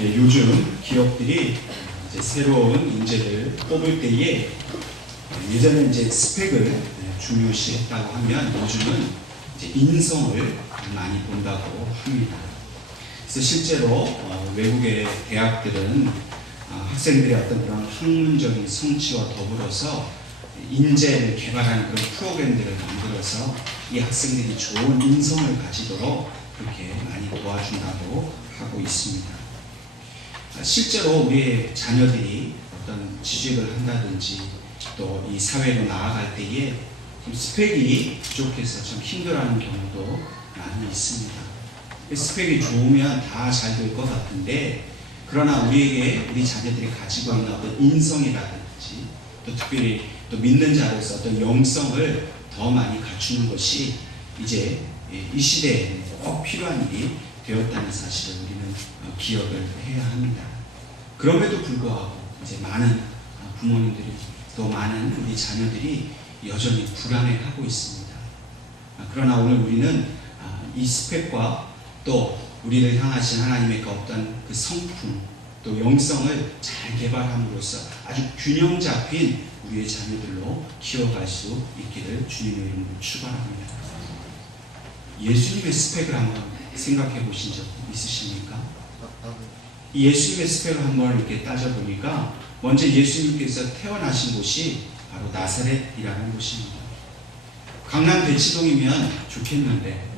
요즘 기업들이 이제 새로운 인재를 뽑을 때에 예전에 이제 스펙을 중요시했다고 하면 요즘은 이제 인성을 많이 본다고 합니다. 그래서 실제로 외국의 대학들은 학생들의 어떤 그런 학문적인 성취와 더불어서 인재를 개발하는 그런 프로그램들을 만들어서 이 학생들이 좋은 인성을 가지도록 그렇게 많이 도와준다고 하고 있습니다. 실제로 우리의 자녀들이 어떤 취직을 한다든지 또 이 사회로 나아갈 때에 좀 스펙이 부족해서 좀 힘들어하는 경우도 많이 있습니다. 스펙이 좋으면 다 잘 될 것 같은데, 그러나 우리에게 우리 자녀들이 가지고 있는 어떤 인성이라든지 또 특별히 또 믿는 자로서 어떤 영성을 더 많이 갖추는 것이 이제 이 시대에 꼭 필요한 일이 되었다는 사실을 우리는 기억을 해야 합니다. 그럼에도 불구하고 이제 많은 부모님들이 또 많은 우리 자녀들이 여전히 불안해하고 있습니다. 그러나 오늘 우리는 이 스펙과 또 우리를 향하신 하나님의 그 어떤 그 성품 또 영성을 잘 개발함으로써 아주 균형 잡힌 우리의 자녀들로 키워갈 수 있기를 주님의 이름으로 축원합니다. 예수님의 스펙을 한번 생각해 보신 적 있으십니까? 이 예수님의 스펙을 한번 이렇게 따져보니까 먼저 예수님께서 태어나신 곳이 바로 나사렛이라는 곳입니다. 강남 대치동이면 좋겠는데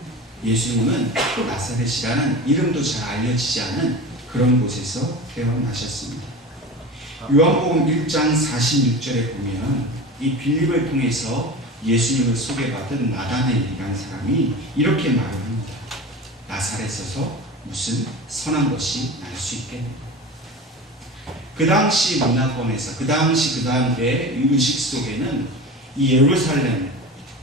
예수님은 나사렛이라는 이름도 잘 알려지지 않은 그런 곳에서 태어나셨습니다. 요한복음 1장 46절에 보면 이 빌립을 통해서 예수님을 소개받은 나다나엘이라는 사람이 이렇게 말을 합니다. 나사렛에서 무슨 선한 것이 날 수 있겠느냐. 그 당시 문화권에서 그 당시의 의식 속에는 이 예루살렘과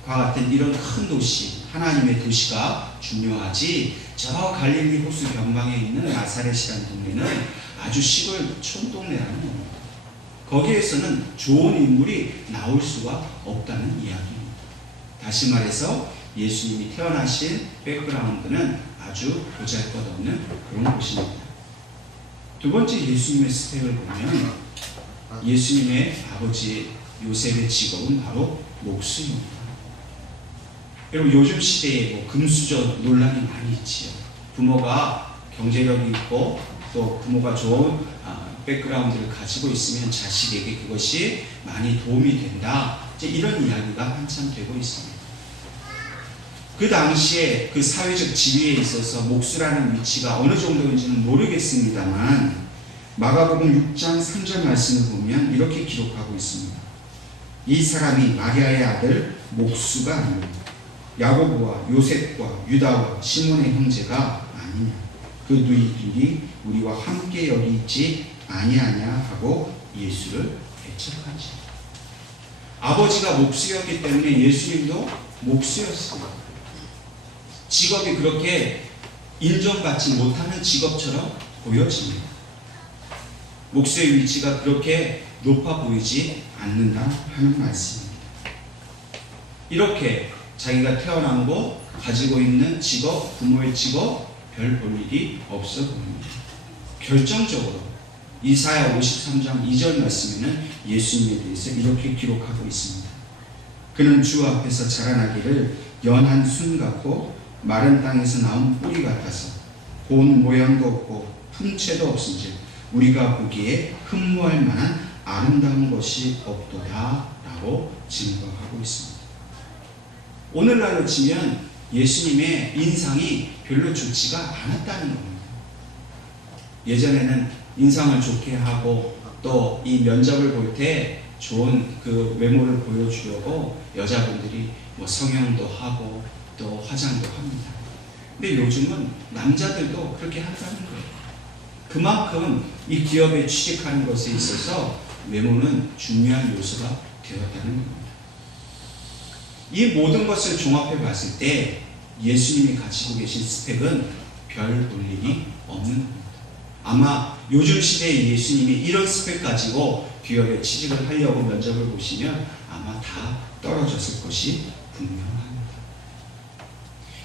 같은 이런 큰 도시, 하나님의 도시가 중요하지, 저 갈릴리 호수 변방에 있는 나사렛이라는 동네는 아주 시골 촌동네라는 겁니다. 거기에서는 좋은 인물이 나올 수가 없다는 이야기입니다. 다시 말해서 예수님이 태어나신 백그라운드는 아주 보잘것없는 그런 곳입니다. 두 번째 예수님의 스펙을 보면 예수님의 아버지 요셉의 직업은 바로 목수입니다. 여러분 요즘 시대에 금수저 논란이 많이 있지요. 부모가 경제력이 있고 또 부모가 좋은 백그라운드를 가지고 있으면 자식에게 그것이 많이 도움이 된다. 이제 이런 이야기가 한참 되고 있습니다. 그 당시에 그 사회적 지위에 있어서 목수라는 위치가 어느 정도인지는 모르겠습니다만 마가복음 6장 3절 말씀을 보면 이렇게 기록하고 있습니다. 이 사람이 마리아의 아들 목수가 아니냐, 야고보와 요셉과 유다와 시몬의 형제가 아니냐, 그 너희들이 우리와 함께 여기 있지 아니하냐 하고 예수를 배척하지. 아버지가 목수였기 때문에 예수님도 목수였어요. 직업이 그렇게 인정받지 못하는 직업처럼 보여집니다. 목수의 위치가 그렇게 높아 보이지 않는다 하는 말씀입니다. 이렇게 자기가 태어난 곳, 가지고 있는 직업, 부모의 직업 별 볼 일이 없어 보입니다. 결정적으로 이사야 53장 2절 말씀에는 예수님에 대해서 이렇게 기록하고 있습니다. 그는 주 앞에서 자라나기를 연한 순 같고 마른 땅에서 나온 뿌리 같아서 본 모양도 없고 품체도 없은즉 우리가 보기에 흠모할 만한 아름다운 것이 없도다 라고 증거하고 있습니다. 오늘날로 치면 예수님의 인상이 별로 좋지가 않았다는 겁니다. 예전에는 인상을 좋게 하고 또 이 면접을 볼 때 좋은 그 외모를 보여주려고 여자분들이 성형도 하고 또 화장도 합니다. 근데 요즘은 남자들도 그렇게 한다는 거예요. 그만큼 이 기업에 취직하는 것에 있어서 외모는 중요한 요소가 되었다는 겁니다. 이 모든 것을 종합해 봤을 때 예수님이 가지고 계신 스펙은 별 볼 일이 없는 겁니다. 아마 요즘 시대의 예수님이 이런 스펙 가지고 기업에 취직을 하려고 면접을 보시면 아마 다 떨어졌을 것이 분명합니다.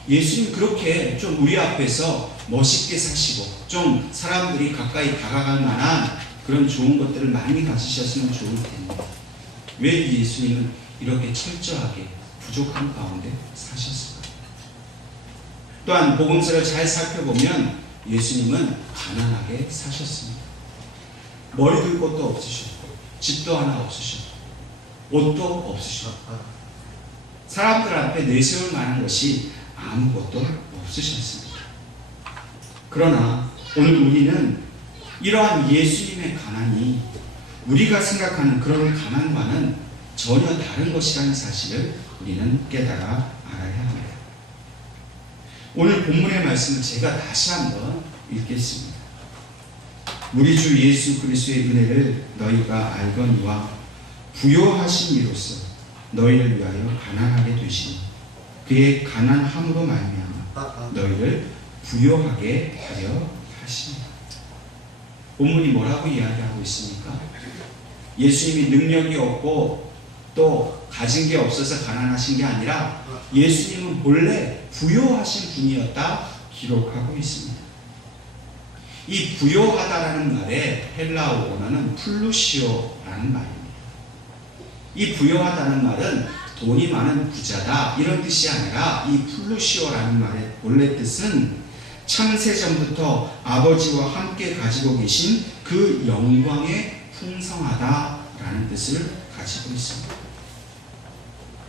예수님 그렇게 좀 우리 앞에서 멋있게 사시고 좀 사람들이 가까이 다가갈 만한 그런 좋은 것들을 많이 가지셨으면 좋을 텐데 왜 예수님은 이렇게 철저하게 부족한 가운데 사셨을까요? 또한 복음서를 잘 살펴보면 예수님은 가난하게 사셨습니다. 머리 둘 곳도 없으셨고 집도 하나 없으셨고 옷도 없으셨고 사람들 앞에 내세울 만한 것이 아무것도 없으셨습니다. 그러나 오늘 우리는 이러한 예수님의 가난이 우리가 생각하는 그런 가난과는 전혀 다른 것이라는 사실을 우리는 깨달아 알아야 합니다. 오늘 본문의 말씀을 제가 다시 한번 읽겠습니다. 우리 주 예수 그리스도의 은혜를 너희가 알거니와 부요하신 이로써 너희를 위하여 가난하게 되시니 그의 가난함으로 말미암아 너희를 부요하게 하려 하시니. 본문이 뭐라고 이야기하고 있습니까? 예수님이 능력이 없고 또 가진 게 없어서 가난하신 게 아니라 예수님은 본래 부요하신 분이었다 기록하고 있습니다. 이 부요하다라는 말의 헬라어 원어는 플루시오라는 말입니다. 이 부요하다는 말은 돈이 많은 부자다 이런 뜻이 아니라 이 플루시오라는 말의 본래 뜻은 창세전부터 아버지와 함께 가지고 계신 그 영광에 풍성하다라는 뜻을 가지고 있습니다.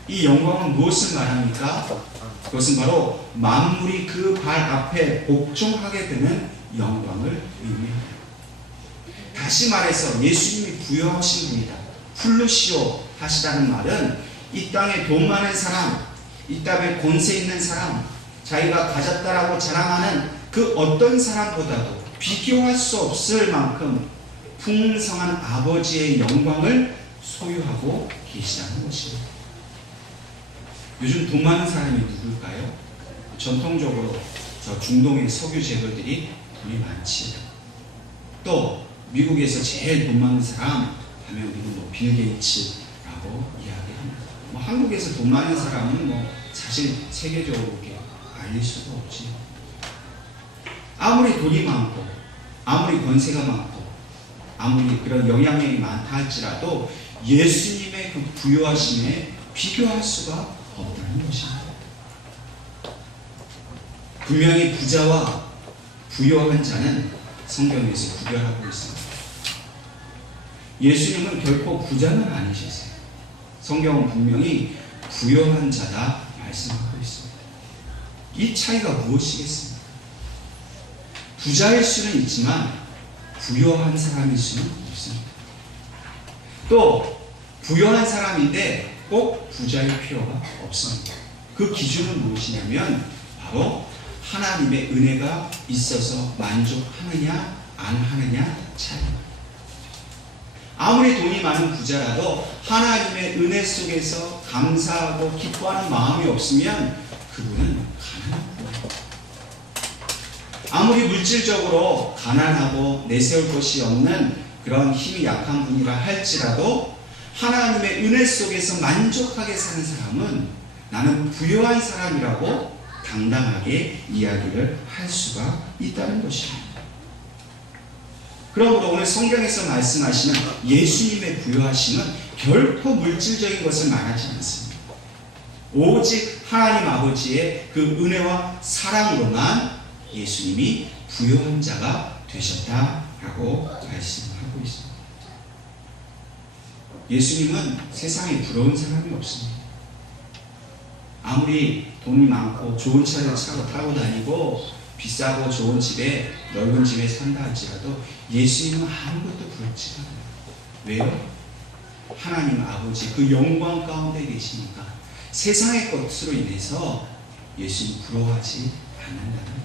이 영광은 무엇을 말합니까? 그것은 바로 만물이 그 발 앞에 복종하게 되는 영광을 의미합니다. 다시 말해서 예수님이 부요하신 분이다. 플루시오 하시다는 말은 이 땅에 돈 많은 사람, 이 땅에 권세 있는 사람, 자기가 가졌다라고 자랑하는 그 어떤 사람보다도 비교할 수 없을 만큼 풍성한 아버지의 영광을 소유하고 계시다는 것입니다. 요즘 돈 많은 사람이 누굴까요? 전통적으로 저 중동의 석유 재벌들이 돈이 많지. 또 미국에서 제일 돈 많은 사람 하면 우리는 빌 게이츠라고 이야기합니다. 한국에서 돈 많은 사람은 사실 세계적으로 이렇게 알릴 수가 없지. 아무리 돈이 많고 아무리 권세가 많고 아무리 그런 영향력이 많다 할지라도 예수님의 그 부요하심에 비교할 수가 없다는 것입니다. 분명히 부자와 부요한 자는 성경에서 구별하고 있습니다. 예수님은 결코 부자는 아니셨어요. 성경은 분명히 부요한 자다 말씀하고 있습니다. 이 차이가 무엇이겠습니까? 부자일 수는 있지만 부요한 사람일 수는 없습니다. 또 부요한 사람인데 꼭 부자일 필요가 없습니다. 그 기준은 무엇이냐면 바로 하나님의 은혜가 있어서 만족하느냐 안 하느냐 차이입니다. 아무리 돈이 많은 부자라도 하나님의 은혜 속에서 감사하고 기뻐하는 마음이 없으면 그분은 가난한 분이에요. 아무리 물질적으로 가난하고 내세울 것이 없는 그런 힘이 약한 분이라 할지라도 하나님의 은혜 속에서 만족하게 사는 사람은 나는 부요한 사람이라고 당당하게 이야기를 할 수가 있다는 것입니다. 그러므로 오늘 성경에서 말씀하시는 예수님의 부요하심은 결코 물질적인 것을 말하지 않습니다. 오직 하나님 아버지의 그 은혜와 사랑으로만 예수님이 부요한 자가 되셨다라고 말씀하고 있습니다. 예수님은 세상에 부러운 사람이 없습니다. 아무리 돈이 많고 좋은 차를 타고 다니고 비싸고 좋은 집에 넓은 집에 산다 할지라도 예수님은 아무것도 부럽지가 않아요. 왜요? 하나님 아버지 그 영광 가운데 계시니까 세상의 것으로 인해서 예수님 부러워하지 않는다는 겁니다.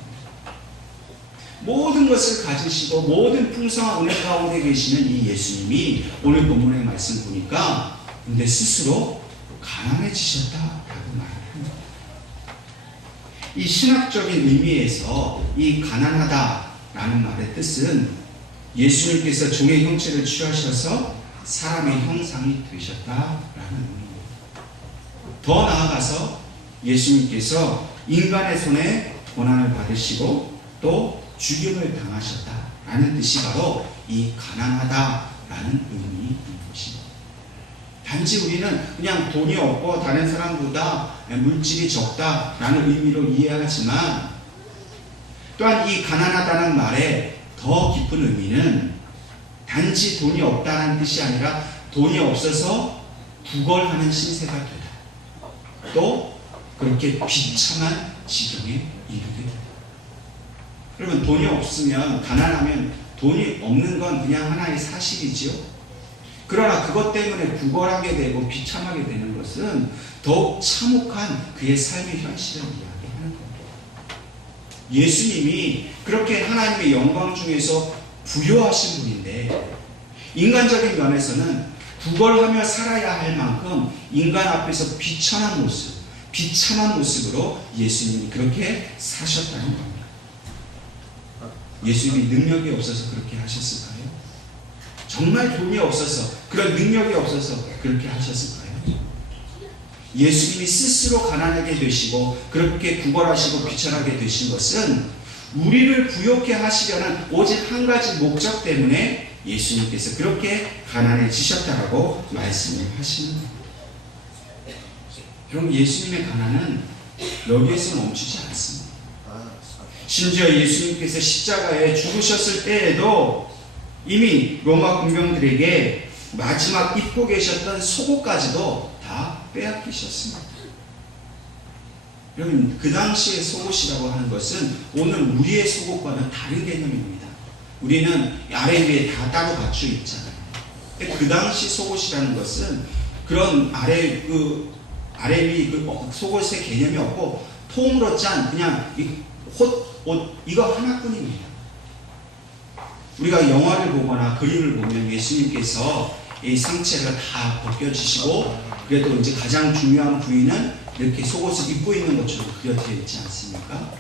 모든 것을 가지시고 모든 풍성한 은혜 가운데 계시는 이 예수님이 오늘 본문의 말씀 보니까 근데 스스로 가난해지셨다라고 말합니다. 이 신학적인 의미에서 이 가난하다라는 말의 뜻은 예수님께서 종의 형체를 취하셔서 사람의 형상이 되셨다라는 의미입니다. 더 나아가서 예수님께서 인간의 손에 고난을 받으시고 또 죽임을 당하셨다라는 뜻이 바로 이 가난하다라는 의미인 것입니다. 단지 우리는 그냥 돈이 없고 다른 사람보다 물질이 적다라는 의미로 이해하지만, 또한 이 가난하다는 말의 더 깊은 의미는 단지 돈이 없다는 뜻이 아니라 돈이 없어서 구걸하는 신세가 되다, 또 그렇게 비참한 지경에 이르게 된다. 그러면 돈이 없으면, 가난하면 돈이 없는 건 그냥 하나의 사실이지요. 그러나 그것 때문에 구걸하게 되고 비참하게 되는 것은 더욱 참혹한 그의 삶의 현실을 이야기하는 겁니다. 예수님이 그렇게 하나님의 영광 중에서 부요하신 분인데, 인간적인 면에서는 구걸하며 살아야 할 만큼 인간 앞에서 비참한 모습으로 예수님이 그렇게 사셨다는 겁니다. 예수님이 능력이 없어서 그렇게 하셨을까요? 정말 돈이 없어서, 그런 능력이 없어서 그렇게 하셨을까요? 예수님이 스스로 가난하게 되시고 그렇게 구걸하시고 비천하게 되신 것은 우리를 부욕해 하시려는 오직 한 가지 목적 때문에 예수님께서 그렇게 가난해지셨다라고 말씀을 하시는 겁니다. 여러분, 예수님의 가난은 여기에서 멈추지 않습니다. 심지어 예수님께서 십자가에 죽으셨을 때에도 이미 로마 군병들에게 마지막 입고 계셨던 속옷까지도 다 빼앗기셨습니다. 여러분, 그 당시의 속옷이라고 하는 것은 오늘 우리의 속옷과는 다른 개념입니다. 우리는 아래 위에 다 따로 갖춰 있잖아요. 그 당시 속옷이라는 것은 그런 아래 위 속옷의 개념이 없고 통으로 짠 그냥 옷 이거 하나뿐입니다. 우리가 영화를 보거나 그림을 보면 예수님께서 이 상체가 다 벗겨지시고 그래도 이제 가장 중요한 부위는 이렇게 속옷을 입고 있는 것처럼 그려져 있지 않습니까?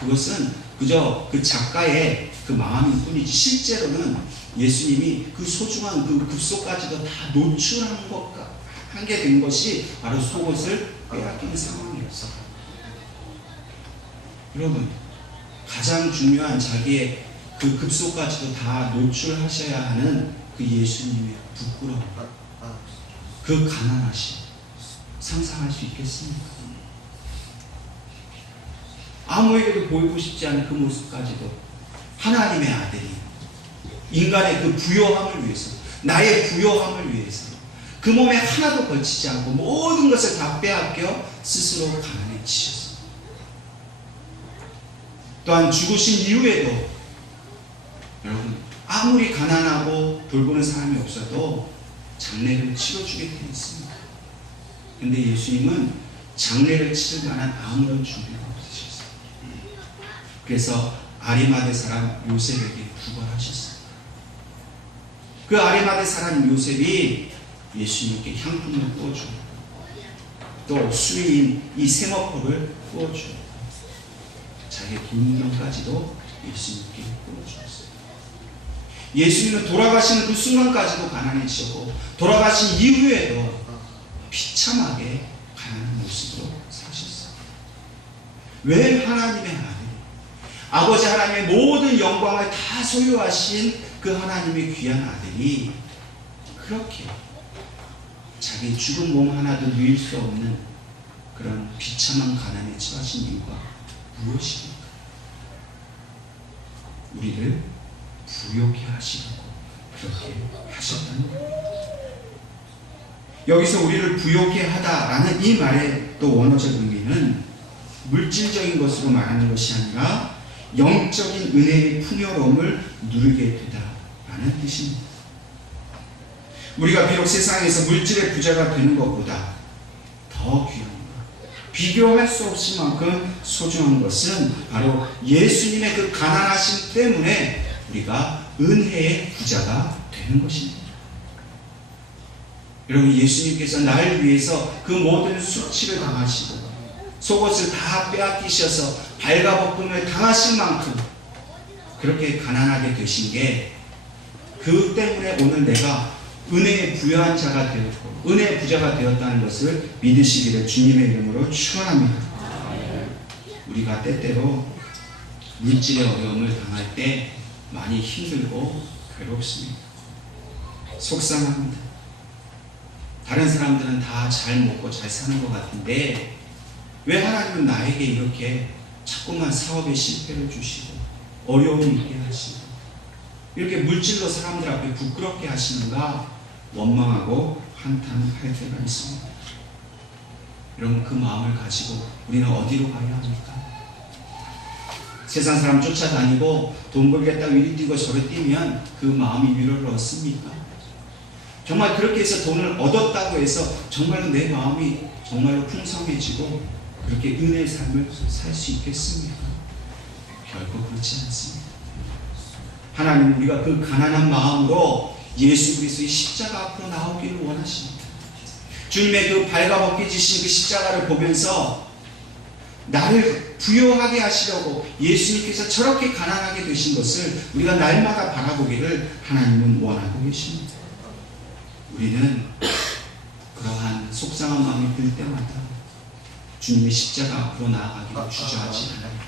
그것은 그저 그 작가의 그 마음일 뿐이지, 실제로는 예수님이 그 소중한 그 급소까지도 다 노출하게 된 것이 바로 속옷을 빼앗기는 상황이었어요. 여러분, 가장 중요한 자기의 그 급소까지도 다 노출하셔야 하는 그 예수님의 부끄러움, 그 가난하심, 상상할 수 있겠습니까? 아무에게도 보이고 싶지 않은 그 모습까지도 하나님의 아들이 인간의 그 부요함을 위해서, 나의 부요함을 위해서 그 몸에 하나도 걸치지 않고 모든 것을 다 빼앗겨 스스로 가난해지셨습니다. 또한 죽으신 이후에도 여러분, 아무리 가난하고 돌보는 사람이 없어도 장례를 치러주게 되어 있습니다. 근데 예수님은 장례를 치를 만한 아무런 준비가 없으셨어요. 그래서 아리마대 사람 요셉에게 구걸하셨습니다. 그 아리마대 사람 요셉이 예수님께 향품을 부어주고 또 수위인 이 세마포를 부어주고 자기의 돈까지도 예수님께 부어주었어요. 예수님은 돌아가시는 그 순간까지도 가난해지셨고 돌아가신 이후에도 비참하게 가난한 모습으로 사셨어요. 왜 하나님의 아들이, 아버지 하나님의 모든 영광을 다 소유하신 그 하나님의 귀한 아들이 그렇게 자기 죽은 몸 하나도 누일 수 없는 그런 비참한 가난에 처하신 이유가 무엇입니까? 우리를 부욕해 하시려고 그렇게 하셨다는 겁니다. 여기서 우리를 부욕해 하다라는 이 말의 또 원어적 의미는 물질적인 것으로 말하는 것이 아니라 영적인 은혜의 풍요로움을 누리게 되다라는 뜻입니다. 우리가 비록 세상에서 물질의 부자가 되는 것보다 더 귀한 것, 비교할 수 없을 만큼 소중한 것은 바로 예수님의 그 가난하심 때문에 우리가 은혜의 부자가 되는 것입니다. 여러분, 예수님께서 나를 위해서 그 모든 수치를 당하시고 속옷을 다 빼앗기셔서 발가벗김을 당하신 만큼 그렇게 가난하게 되신 게 그 때문에 오늘 내가 은혜의 부여한 자가 되었고 은혜의 부자가 되었다는 것을 믿으시기를 주님의 이름으로 축원합니다. 우리가 때때로 물질의 어려움을 당할 때 많이 힘들고 괴롭습니다. 속상합니다. 다른 사람들은 다 잘 먹고 잘 사는 것 같은데 왜 하나님은 나에게 이렇게 자꾸만 사업에 실패를 주시고 어려움이 있게 하시고 이렇게 물질로 사람들 앞에 부끄럽게 하시는가 원망하고 한탄할 때가 있습니다. 여러분, 그 마음을 가지고 우리는 어디로 가야 합니까? 세상 사람 쫓아다니고 돈 벌겠다고 이리 뛰고 저리 뛰면 그 마음이 위로를 얻습니까? 정말 그렇게 해서 돈을 얻었다고 해서 정말로 내 마음이 정말로 풍성해지고 그렇게 은혜의 삶을 살 수 있겠습니까? 결코 그렇지 않습니다. 하나님은 우리가 그 가난한 마음으로 예수 그리스도의 십자가 앞으로 나오기를 원하십니다. 주님의 그 발가벗겨지신 그 십자가를 보면서 나를 부요하게 하시려고 예수님께서 저렇게 가난하게 되신 것을 우리가 날마다 바라보기를 하나님은 원하고 계십니다. 우리는 그러한 속상한 마음이 들 때마다 주님의 십자가 앞으로 나아가기를 주저하지 않아요.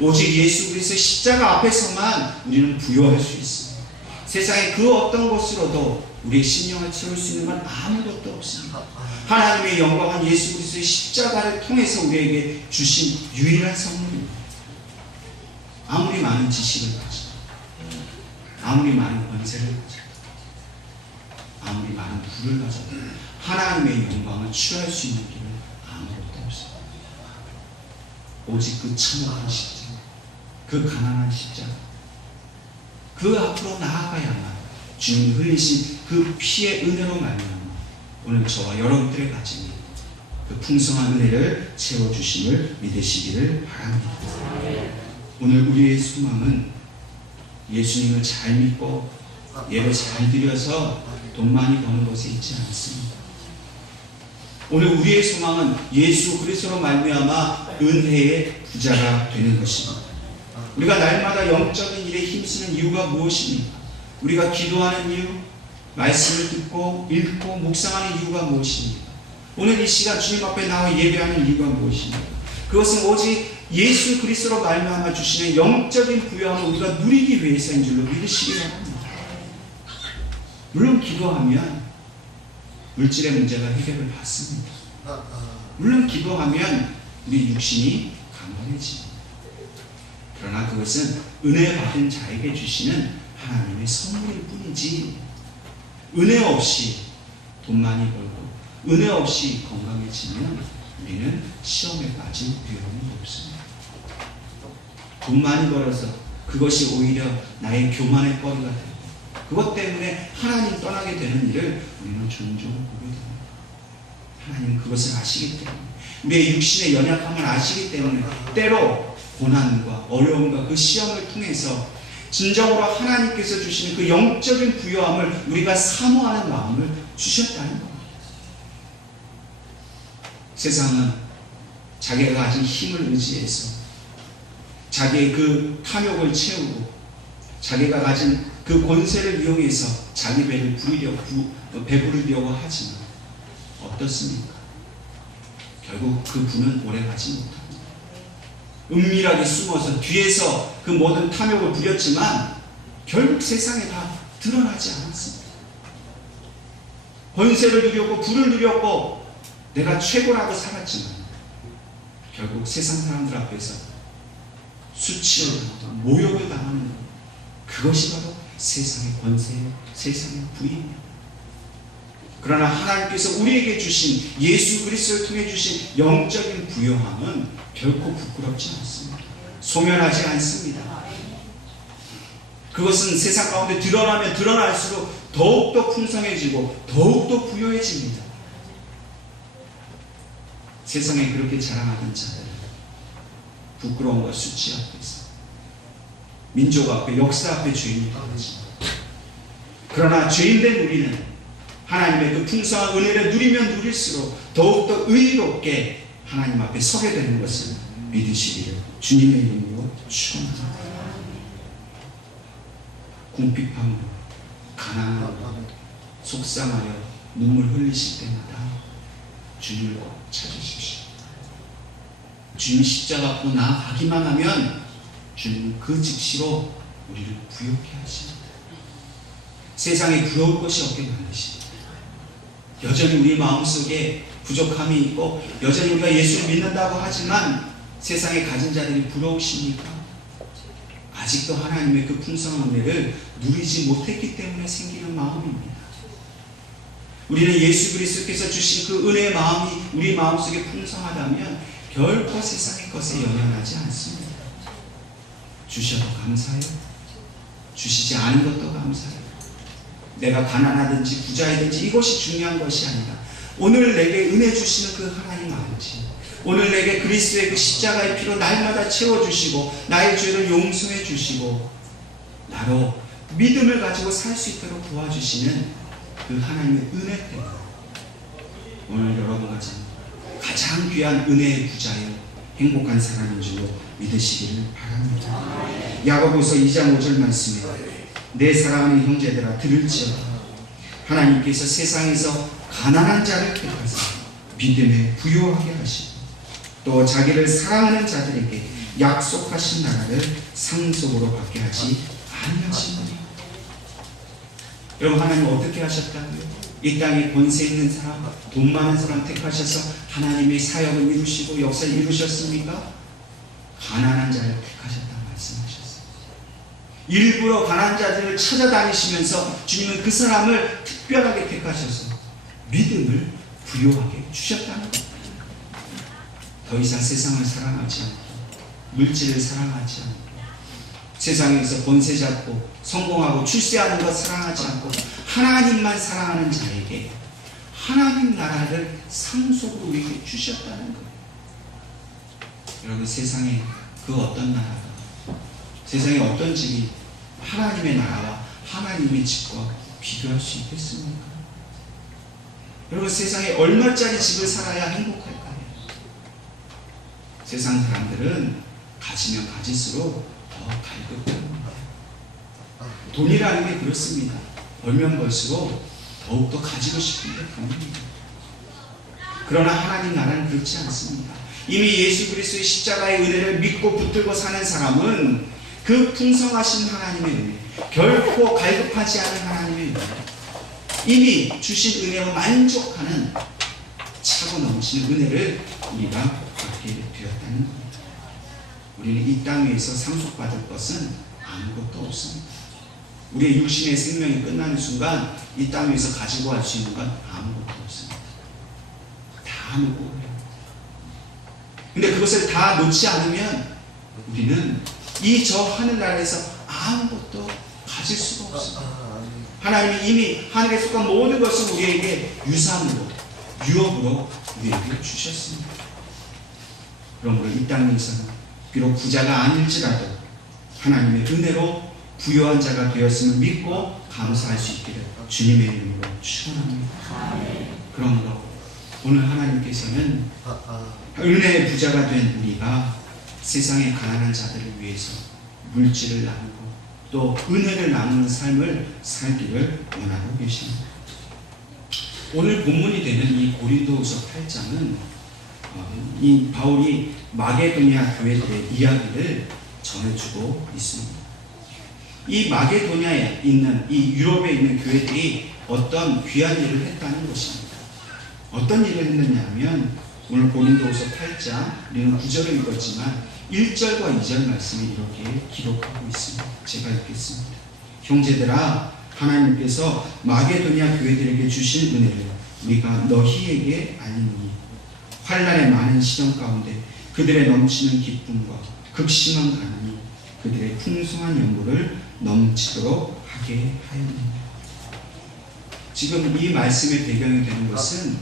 오직 예수 그리스도의 십자가 앞에서만 우리는 부요할 수 있습니다. 세상의 그 어떤 것으로도 우리의 심령을 채울 수 있는 건 아무것도 없습니다. 하나님의 영광은 예수 그리스도의 십자가를 통해서 우리에게 주신 유일한 선물입니다. 아무리 많은 지식을 가지고 아무리 많은 권세를 가지고 아무리 많은 부를 가져도 하나님의 영광을 취할 수 있는 길은 아무것도 없습니다. 오직 그 참혹한 십자가, 그 가난한 십자가, 그 앞으로 나아가야만 주님이 흘리신 그 피의 은혜로 말미암아 오늘 저와 여러분들의 가짐이 그 풍성한 은혜를 채워주심을 믿으시기를 바랍니다. 오늘 우리의 소망은 예수님을 잘 믿고 예배 잘 드려서 돈 많이 버는 것에 있지 않습니다. 오늘 우리의 소망은 예수 그리스도로 말미암아 은혜의 부자가 되는 것입니다. 우리가 날마다 영적인 일에 힘쓰는 이유가 무엇입니까? 우리가 기도하는 이유, 말씀을 듣고 읽고 묵상하는 이유가 무엇입니까? 오늘 이 시간 주님 앞에 나와 예배하는 이유가 무엇입니까? 그것은 오직 예수 그리스도로 말미암아 주시는 영적인 부요함을 우리가 누리기 위해서인 줄로 믿으시기 바랍니다. 물론 기도하면 물질의 문제가 해결을 받습니다. 물론 기도하면 우리 육신이 강건해집니다. 그러나 그것은 은혜 받은 자에게 주시는 하나님의 선물일 뿐이지 은혜 없이 돈 많이 벌고 은혜 없이 건강해지면 우리는 시험에 빠질 위험이 없습니다. 돈 많이 벌어서 그것이 오히려 나의 교만의 거리가 되고 그것 때문에 하나님 떠나게 되는 일을 우리는 종종 보게 됩니다. 하나님은 그것을 아시기 때문에 우리의 육신의 연약함을 아시기 때문에 때로 고난과 어려움과 그 시험을 통해서 진정으로 하나님께서 주시는 그 영적인 부요함을 우리가 사모하는 마음을 주셨다는 겁니다. 세상은 자기가 가진 힘을 의지해서 자기의 그 탐욕을 채우고 자기가 가진 그 권세를 이용해서 자기 배를 배부르려고 하지만 어떻습니까? 결국 그 부는 오래가지 못합니다. 은밀하게 숨어서 뒤에서 그 모든 탐욕을 부렸지만 결국 세상에 다 드러나지 않았습니다. 권세를 누렸고 부를 누렸고 내가 최고라고 살았지만 결국 세상 사람들 앞에서 수치를 당하고 모욕을 당하는 것, 그것이 바로 세상의 권세, 세상의 부입니다. 그러나 하나님께서 우리에게 주신 예수 그리스도를 통해 주신 영적인 부요함은 결코 부끄럽지 않습니다. 소멸하지 않습니다. 그것은 세상 가운데 드러나면 드러날수록 더욱더 풍성해지고 더욱더 부요해집니다. 세상에 그렇게 자랑하는 자들, 부끄러움과 수치 앞에서 민족 앞에 역사 앞에 죄인이 되어집니다. 그러나 죄인된 우리는 하나님의 그 풍성한 은혜를 누리면 누릴수록 더욱더 의롭게 하나님 앞에 서게 되는 것을 믿으시기를 주님의 이름으로 축원합니다. 궁핍함으로 가난하고 속상하여 눈물 흘리실 때마다 주님을 꼭 찾으십시오. 주님 십자가 앞으로 나아가기만 하면 주님은 그 즉시로 우리를 부욕해 하십니다. 세상에 부러울 것이 없게 만드십니다. 여전히 우리 마음속에 부족함이 있고 여전히 우리가 예수를 믿는다고 하지만 세상에 가진 자들이 부러우십니까? 아직도 하나님의 그 풍성한 은혜를 누리지 못했기 때문에 생기는 마음입니다. 우리는 예수 그리스도께서 주신 그 은혜의 마음이 우리 마음속에 풍성하다면 결코 세상의 것에 연연하지 않습니다. 주셔도 감사해요. 주시지 않은 것도 감사해요. 내가 가난하든지 부자이든지 이것이 중요한 것이 아니라 오늘 내게 은혜 주시는 그 하나님 아버지, 오늘 내게 그리스도의 그 십자가의 피로 날마다 채워주시고 나의 죄를 용서해 주시고 나로 믿음을 가지고 살 수 있도록 도와주시는 그 하나님의 은혜 때문에 오늘 여러분과 가장 귀한 은혜의 부자요 행복한 사람인 줄로 믿으시기를 바랍니다. 야고보서 2장 5절 말씀에 내 사랑하는 형제들아 들을지어다 하나님께서 세상에서 가난한 자를 택하사 믿음에 부요하게 하시고 또 자기를 사랑하는 자들에게 약속하신 나라를 상속으로 받게 하지 아니하시느냐. 여러분 하나님 어떻게 하셨다고요? 이 땅에 권세 있는 사람, 돈 많은 사람 택하셔서 하나님의 사역을 이루시고 역사를 이루셨습니까? 가난한 자를 택하셨다고 말씀하셨어요. 일부러 가난한 자들을 찾아다니시면서 주님은 그 사람을 특별하게 택하셔서 믿음을 부요하게 주셨다는 겁니다. 더 이상 세상을 사랑하지 않고 물질을 사랑하지 않고 세상에서 권세 잡고 성공하고 출세하는 것 사랑하지 않고 하나님만 사랑하는 자에게 하나님 나라를 상속으로 우리에게 주셨다는 거예요. 여러분 세상에 그 어떤 나라가 세상에 어떤 집이 하나님의 나라와 하나님의 집과 비교할 수 있겠습니까? 여러분 세상에 얼마짜리 집을 살아야 행복할까요? 세상 사람들은 가지면 가질수록 더 갈급합니다. 돈이라는 게 그렇습니다. 벌면 벌수록 더욱더 가지고 싶은데 겁니다. 그러나 하나님 나라는 그렇지 않습니다. 이미 예수 그리스도의 십자가의 은혜를 믿고 붙들고 사는 사람은 그 풍성하신 하나님의 은혜, 결코 갈급하지 않은 하나님의 은혜, 이미 주신 은혜로 만족하는 차고 넘치는 은혜를 우리가 받게 되었다는 겁니다. 우리는 이 땅 위에서 상속받을 것은 아무것도 없습니다. 우리의 육신의 생명이 끝나는 순간 이 땅 위에서 가지고 갈 수 있는 건 아무것도 없습니다. 다 놓고 근데 그것을 다 놓지 않으면 우리는 이 저 하늘나라에서 아무것도 가질 수가 없습니다. 하나님이 이미 하늘에 속한 모든 것을 우리에게 유산으로 유업으로 우리에게 주셨습니다. 그러므로 이 땅에서는 비록 부자가 아닐지라도 하나님의 은혜로 부유한 자가 되었음을 믿고 감사할 수 있기를 주님의 이름으로 축원합니다. 그러므로 오늘 하나님께서는 은혜의 부자가 된 우리가 세상의 가난한 자들을 위해서 물질을 나누고 또 은혜를 나누는 삶을 살기를 원하고 계십니다. 오늘 본문이 되는 이 고린도후서 8장은 이 바울이 마게도냐 교회들의 이야기를 전해주고 있습니다. 이 마게도냐에 있는 이 유럽에 있는 교회들이 어떤 귀한 일을 했다는 것입니다. 어떤 일을 했느냐 하면 오늘 고린도후서 8장 우리는 9절을 읽었지만 1절과 2절 말씀이 이렇게 기록하고 있습니다. 제가 읽겠습니다. 형제들아 하나님께서 마게도냐 교회들에게 주신 은혜를 우리가 너희에게 알리니 환난의 많은 시련 가운데 그들의 넘치는 기쁨과 극심한 가난이 그들의 풍성한 연고를 넘치도록 하게 하였느니라. 지금 이 말씀의 배경이 되는 것은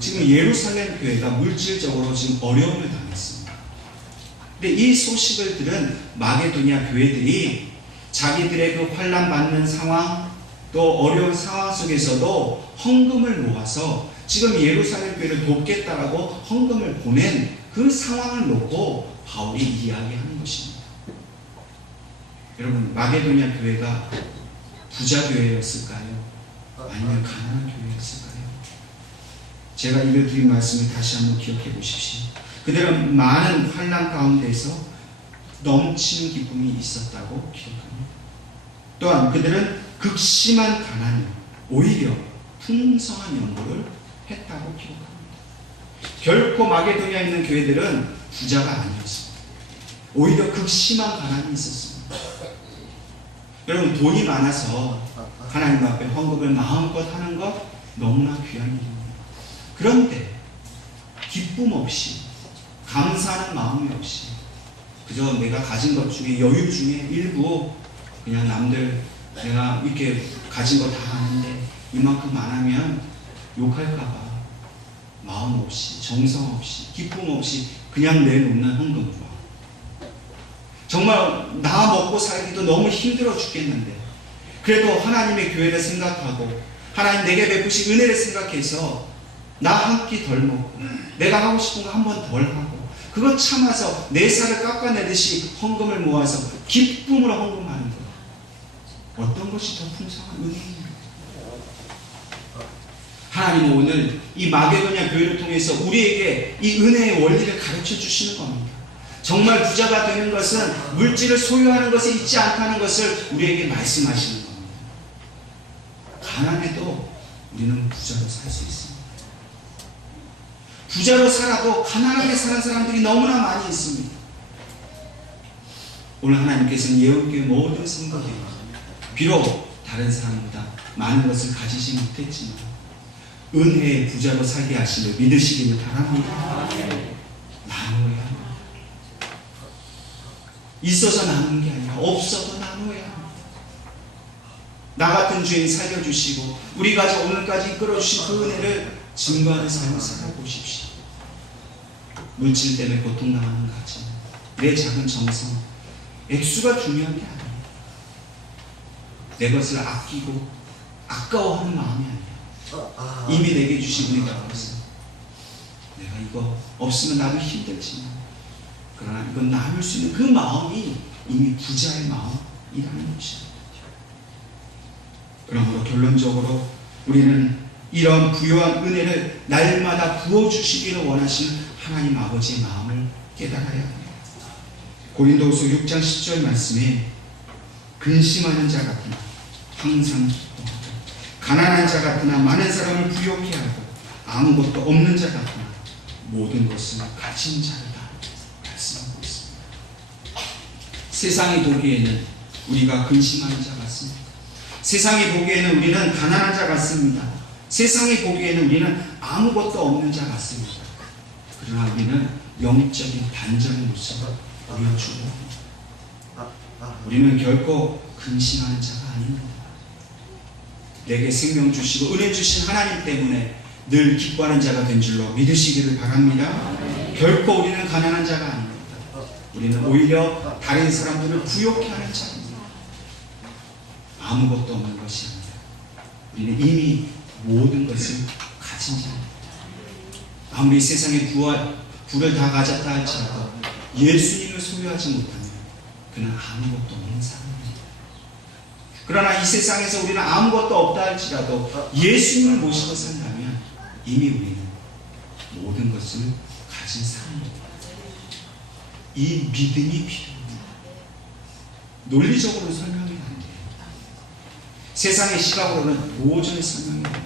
지금 예루살렘 교회가 물질적으로 지금 어려움을 당했습니다. 근데 이 소식을 들은 마게도냐 교회들이 자기들의 그 환난 받는 상황 또 어려운 상황 속에서도 헌금을 모아서 지금 예루살렘 교회를 돕겠다라고 헌금을 보낸 그 상황을 놓고 바울이 이야기하는 것입니다. 여러분 마게도냐 교회가 부자 교회였을까요? 아니면 가난한 교회였을까요? 제가 읽어드린 말씀을 다시 한번 기억해 보십시오. 그들은 많은 환난 가운데서 넘치는 기쁨이 있었다고 기록합니다. 또한 그들은 극심한 가난이 오히려 풍성한 연고를 했다고 기록합니다. 결코 마게도니아에 있는 교회들은 부자가 아니었습니다. 오히려 극심한 가난이 있었습니다. 여러분, 돈이 많아서 하나님 앞에 헌금을 마음껏 하는 것 너무나 귀한 일입니다. 그런데 기쁨 없이, 감사하는 마음이 없이, 그저 내가 가진 것 중에, 여유 중에 일부 그냥 남들 내가 이렇게 가진 거 다 아는데 이만큼 안 하면 욕할까봐 마음 없이, 정성 없이, 기쁨 없이 그냥 내놓는 헌금으로, 정말 나 먹고 살기도 너무 힘들어 죽겠는데 그래도 하나님의 교회를 생각하고 하나님 내게 베푸신 은혜를 생각해서 나 한 끼 덜 먹고 내가 하고 싶은 거 한 번 덜 하고 그거 참아서 내 살을 깎아내듯이 헌금을 모아서 기쁨으로 헌금하는 것, 어떤 것이 더 풍성한 은혜입니까? 하나님은 오늘 이 마게도냐 교회를 통해서 우리에게 이 은혜의 원리를 가르쳐 주시는 겁니다. 정말 부자가 되는 것은 물질을 소유하는 것에 있지 않다는 것을 우리에게 말씀하시는 겁니다. 가난해도 우리는 부자로 살 수 있습니다. 부자로 살아도 가난하게 사는 사람들이 너무나 많이 있습니다. 오늘 하나님께서는 예언교회 모든 성도들이 비록 다른 사람보다 많은 것을 가지지 못했지만 은혜의 부자로 살게 하심을 믿으시기를 바랍니다. 나누어야 합니다. 있어서 나누는 게 아니라 없어도 나누어야 합니다. 나 같은 죄인 살려주시고 우리가 오늘까지 이끌어주신 그 은혜를 증거하는 삶을 살아보십시오. 물질 때문에 고통당하는 가정, 내 작은 정성, 액수가 중요한 게 아니에요. 내 것을 아끼고 아까워하는 마음이 아니에요. 이미 내게 주신 은혜가 없어. 내가 이거 없으면 나도 힘들지만 그러나 이건 나눌 수 있는 그 마음이 이미 부자의 마음이라는 것입니다. 그러므로 결론적으로 우리는 이런 부요한 은혜를 날마다 부어주시기를 원하시는 하나님 아버지의 마음을 깨달아야 합니다. 고린도후서 6장 10절 말씀에 근심하는 자 같으나 항상 기뻐하고 가난한 자 같으나 많은 사람을 부욕해 하고 아무것도 없는 자 같으나 모든 것을 가진 자이다 말씀하고 있습니다. 세상이 보기에는 우리가 근심하는 자 같습니다. 세상이 보기에는 우리는 가난한 자 같습니다. 세상이 보기에는 우리는 아무것도 없는 자 같습니다. 그러나 우리는 영적인 반전의 모습을 보여주고 우리는 결코 근심하는 자가 아닙니다. 내게 생명 주시고 은혜 주신 하나님 때문에 늘 기뻐하는 자가 된 줄로 믿으시기를 바랍니다. 결코 우리는 가난한 자가 아닙니다. 우리는 오히려 다른 사람들을 부욕해 하는 자입니다. 아무것도 없는 것이 아니라 우리는 이미 모든 것을 가진 자입니다. 아무리 세상에 부를 다 가졌다 할지라도 예수님을 소유하지 못하면 그는 아무것도 없는 사람입니다. 그러나 이 세상에서 우리는 아무것도 없다 할지라도 예수님을 모시고 산다면 이미 우리는 모든 것을 가진 사람입니다. 이 믿음이 필요합니다. 논리적으로 설명이 안 돼요. 세상의 시각으로는 도저히 설명이 안 돼요.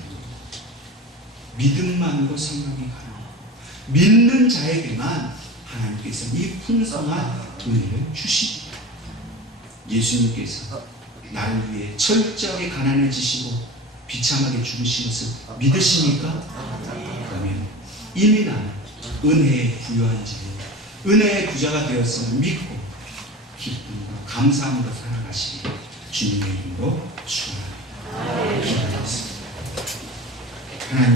믿음만으로 설명이 가능합니다. 믿는 자에게만 하나님께서 이 풍성한 은혜를 주십니다. 예수님께서 나를 위해 철저하게 가난해지시고 비참하게 죽으신 것을 믿으십니까? 그러면 이미 나는 은혜에 부유한 자요 은혜의 부자가 되었음을 믿고 기쁨으로 감사함으로 살아가시기를 주님의 이름으로 축원합니다. 기도하겠습니다. 하나님